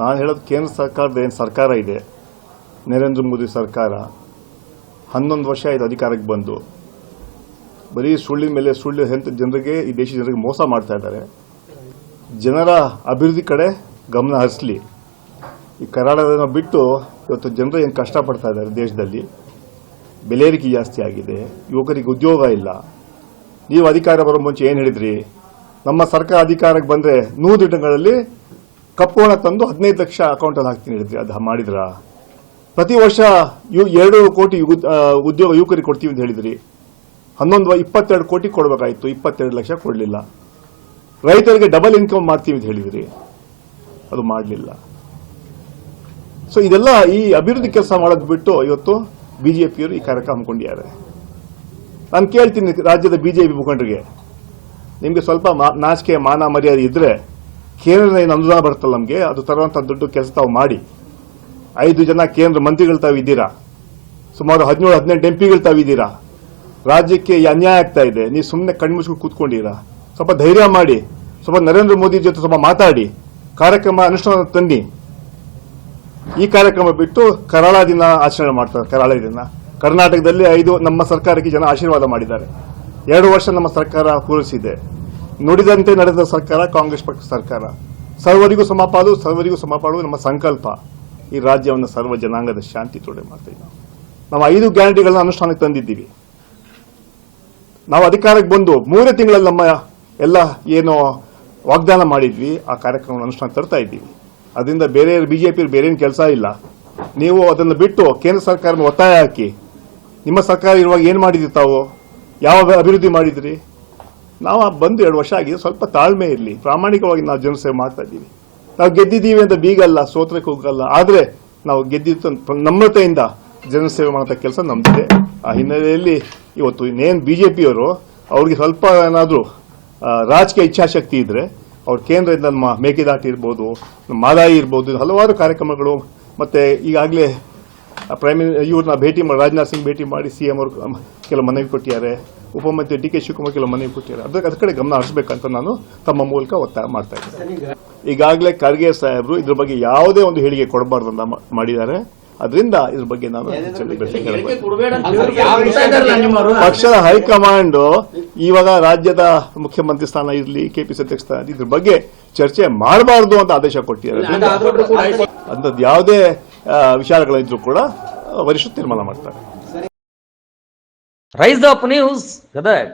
ನಾನು ಹೇಳೋದು ಕೇಂದ್ರ ಸರ್ಕಾರದ ಏನು ಸರ್ಕಾರ ಇದೆ, ನರೇಂದ್ರ ಮೋದಿ ಸರ್ಕಾರ, ಹನ್ನೊಂದು ವರ್ಷ ಇದು ಅಧಿಕಾರಕ್ಕೆ ಬಂದು, ಬರೀ ಸುಳ್ಳಿನ ಮೇಲೆ ಸುಳ್ಳು ಎಂತ ಜನರಿಗೆ, ಈ ದೇಶದ ಜನರಿಗೆ ಮೋಸ ಮಾಡ್ತಾ ಇದ್ದಾರೆ. ಜನರ ಅಭಿವೃದ್ಧಿ ಕಡೆ ಗಮನ ಹರಿಸಲಿ. ಈ ಕರ್ನಾಟಕನ ಬಿಟ್ಟು ಇವತ್ತು ಜನರು ಏನು ಕಷ್ಟಪಡ್ತಾ ಇದ್ದಾರೆ ದೇಶದಲ್ಲಿ? ಬೆಲೆ ಏರಿಕೆ ಜಾಸ್ತಿ ಆಗಿದೆ, ಯುವಕರಿಗೆ ಉದ್ಯೋಗ ಇಲ್ಲ. ನೀವು ಅಧಿಕಾರ ಬರೋ ಮುಂಚೆ ಏನು ಹೇಳಿದ್ರಿ? ನಮ್ಮ ಸರ್ಕಾರ ಅಧಿಕಾರಕ್ಕೆ ಬಂದರೆ ನೂರು ದಿನಗಳಲ್ಲಿ ಕಪ್ಪು ಹಣ ತಂದು ಹದಿನೈದು ಲಕ್ಷ ಅಕೌಂಟಲ್ಲಿ ಹಾಕ್ತೀನಿ ಹೇಳಿದ್ರಿ. ಅದು ಮಾಡಿದ್ರಾ? ಪ್ರತಿ ವರ್ಷ ಯು ಎರಡು ಕೋಟಿ ಯುಗ- ಉದ್ಯೋಗ ಯುವಕರಿಗೆ ಕೊಡ್ತೀವಿ ಅಂತ ಹೇಳಿದ್ರಿ. ಹನ್ನೊಂದು, ಇಪ್ಪತ್ತೆರಡು ಕೋಟಿ ಕೊಡಬೇಕಾಯಿತು. ಇಪ್ಪತ್ತೆರಡು ಲಕ್ಷ ಕೊಡಲಿಲ್ಲ. ರೈತರಿಗೆ ಡಬಲ್ ಇನ್ಕಮ್ ಮಾಡ್ತೀವಿ ಅಂತ ಹೇಳಿದ್ರಿ. ಅದು ಮಾಡಲಿಲ್ಲ. ಸೊ ಇದೆಲ್ಲ ಈ ಅಭಿವೃದ್ಧಿ ಕೆಲಸ ಮಾಡೋದು ಬಿಟ್ಟು ಇವತ್ತು ಬಿಜೆಪಿಯವರು ಈ ಕಾರ್ಯಕ್ರಮ ಹಮ್ಮಿಕೊಂಡಿದ್ದಾರೆ. ನಾನು ಕೇಳ್ತೀನಿ ರಾಜ್ಯದ ಬಿಜೆಪಿ ಮುಖಂಡರಿಗೆ. ನಿಮಗೆ ಸ್ವಲ್ಪ ನಾಚಿಕೆ, ಮಾನ ಮರ್ಯಾದೆ ಇದ್ರೆ ಕೇಂದ್ರದ ಏನು ಅನುದಾನ ಬರುತ್ತಲ್ಲ ನಮಗೆ, ಅದು ತರುವಂಥ ದುಡ್ಡು ಕೆಲಸ ತಾವು ಮಾಡಿ. ಐದು ಜನ ಕೇಂದ್ರ ಮಂತ್ರಿಗಳು ತಾವು ಇದ್ದೀರಾ? ಸುಮಾರು ಹದಿನೇಳು, ಹದಿನೆಂಟು ಎಂ ಪಿಗಳು ತಾವು ಇದ್ದೀರಾ? ರಾಜ್ಯಕ್ಕೆ ಅನ್ಯಾಯ ಆಗ್ತಾ ಇದೆ, ನೀವು ಸುಮ್ಮನೆ ಕಣ್ಮುಚ್ಕೊಂಡು ಕೂತ್ಕೊಂಡಿರಾ? ಸ್ವಲ್ಪ ಧೈರ್ಯ ಮಾಡಿ, ಸ್ವಲ್ಪ ನರೇಂದ್ರ ಮೋದಿ ಜೊತೆ ಸ್ವಲ್ಪ ಮಾತಾಡಿ, ಕಾರ್ಯಕ್ರಮ ಅನುಷ್ಠಾನ ತನ್ನಿ. ಈ ಕಾರ್ಯಕ್ರಮ ಬಿಟ್ಟು ಕರಾಳ ದಿನ ಆಚರಣೆ ಮಾಡ್ತಾರೆ, ಕರಾಳ ದಿನ. ಕರ್ನಾಟಕದಲ್ಲಿ ಐದು ನಮ್ಮ ಸರ್ಕಾರಕ್ಕೆ ಜನ ಆಶೀರ್ವಾದ ಮಾಡಿದ್ದಾರೆ. ಎರಡು ವರ್ಷ ನಮ್ಮ ಸರ್ಕಾರ ಪೂರೈಸಿದೆ ನುಡಿದಂತೆ ನಡೆದ ಸರ್ಕಾರ ಕಾಂಗ್ರೆಸ್ ಪಕ್ಷ ಸರ್ಕಾರ. ಸರ್ವರಿಗೂ ಸಮಪಾಲು ಸರ್ವರಿಗೂ ಸಮಪಾಲು ನಮ್ಮ ಸಂಕಲ್ಪ. ಈ ರಾಜ್ಯವನ್ನು ಸರ್ವ ಜನಾಂಗದ ಶಾಂತಿ ತೊಡೆ ಮಾಡ್ತೇವೆ ನಾವು ನಾವು ಐದು ಗ್ಯಾರಂಟಿಗಳನ್ನ ಅನುಷ್ಠಾನಕ್ಕೆ ತಂದಿದ್ದೀವಿ. ನಾವು ಅಧಿಕಾರಕ್ಕೆ ಬಂದು ಮೂರೇ ತಿಂಗಳಲ್ಲಿ ನಮ್ಮ ಎಲ್ಲ ಏನು ವಾಗ್ದಾನ ಮಾಡಿದ್ವಿ, ಆ ಕಾರ್ಯಕ್ರಮವನ್ನು ಅನುಷ್ಠಾನ ತರ್ತಾ ಇದ್ದೀವಿ. ಅದರಿಂದ ಬೇರೆ ಬಿಜೆಪಿ ಬೇರೆ ಏನು ಕೆಲಸ ಇಲ್ಲ. ನೀವು ಅದನ್ನು ಬಿಟ್ಟು ಕೇಂದ್ರ ಸರ್ಕಾರನ ಒತ್ತಾಯ ಹಾಕಿ, ನಿಮ್ಮ ಸರ್ಕಾರ ಇರುವಾಗ ಏನು ಮಾಡಿದ್ರಿ ತಾವು? ಯಾವ ಅಭಿವೃದ್ಧಿ ಮಾಡಿದ್ರಿ? ನಾವು ಬಂದು ಎರಡು ವರ್ಷ ಆಗಿದೆ. ಸ್ವಲ್ಪ ತಾಳ್ಮೆ ಇರಲಿ. ಪ್ರಾಮಾಣಿಕವಾಗಿ ನಾವು ಜನಸೇವೆ ಮಾಡ್ತಾ ಇದ್ದೀವಿ. ನಾವು ಗೆದ್ದಿದ್ದೀವಿ ಅಂತ ಬೀಗಲ್ಲ, ಸೋತ್ರಕ್ಕೆ ಹೋಗಲ್ಲ. ಆದರೆ ನಾವು ಗೆದ್ದಿದ್ದ ನಮ್ರತೆಯಿಂದ ಜನಸೇವೆ ಮಾಡೋಂಥ ಕೆಲಸ ನಮ್ದಿದೆ. ಆ ಹಿನ್ನೆಲೆಯಲ್ಲಿ ಇವತ್ತು ಇನ್ನೇನು ಬಿ ಜೆ ಪಿಯವರು ಅವ್ರಿಗೆ ಸ್ವಲ್ಪ ಏನಾದರೂ ರಾಜಕೀಯ ಇಚ್ಛಾಶಕ್ತಿ ಇದ್ರೆ ಅವ್ರ ಕೇಂದ್ರದಿಂದ ನಮ್ಮ ಮೇಕೆದಾಟಿ ಇರ್ಬೋದು, ನಮ್ಮ ಮಾದಾಯಿ ಇರ್ಬೋದು ಹಲವಾರು ಕಾರ್ಯಕ್ರಮಗಳು. ಮತ್ತೆ ಈಗಾಗಲೇ ಪ್ರೈಮ್ ಇವ್ರನ್ನ ಭೇಟಿ ಮಾಡಿ ರಾಜನಾಥ್ ಸಿಂಗ್ ಭೇಟಿ ಮಾಡಿ ಸಿ ಎಂ ಅವರು ಕೆಲವು ಮನವಿ ಕೊಟ್ಟಿದ್ದಾರೆ. ಉಪಮುಖ್ಯಮಂತ್ರಿ ಡಿ ಕೆ ಶಿವಕುಮಾರ್ ಕೆಲವು ಮನವಿ ಕೊಟ್ಟಿದ್ದಾರೆ ಅದಕ್ಕೆ ಅದ ಕಡೆ ಗಮನ ಹರಿಸಬೇಕಂತ ನಾನು ತಮ್ಮ ಮೂಲಕ ಒತ್ತಾಯ ಮಾಡ್ತಾ ಇದ್ದೆ ಈಗಾಗಲೇ ಖರ್ಗೆ ಸಾಹೇಬರು ಇದ್ರ ಬಗ್ಗೆ ಯಾವುದೇ ಒಂದು ಹೇಳಿಕೆ ಕೊಡಬಾರ್ದು ಅಂತ ಮಾಡಿದ್ದಾರೆ. ಅದರಿಂದ ಇದ್ರ ಬಗ್ಗೆ ನಾನು. ಪಕ್ಷದ ಹೈಕಮಾಂಡ್ ಇವಾಗ ರಾಜ್ಯದ ಮುಖ್ಯಮಂತ್ರಿ ಸ್ಥಾನ ಇರಲಿ ಕೆಪಿಸಿ ಅಧ್ಯಕ್ಷ ಸ್ಥಾನ ಇದ್ರ ಬಗ್ಗೆ ಚರ್ಚೆ ಮಾಡಬಾರ್ದು ಅಂತ ಆದೇಶ ಕೊಟ್ಟಿದ್ದಾರೆ. ಅಂಥದ್ದು ಯಾವುದೇ ವಿಚಾರಗಳಿದ್ರು ಕೂಡ ವರಿಷ್ಠ ತೀರ್ಮಾನ ಮಾಡ್ತಾರೆ. Rise up news Gadag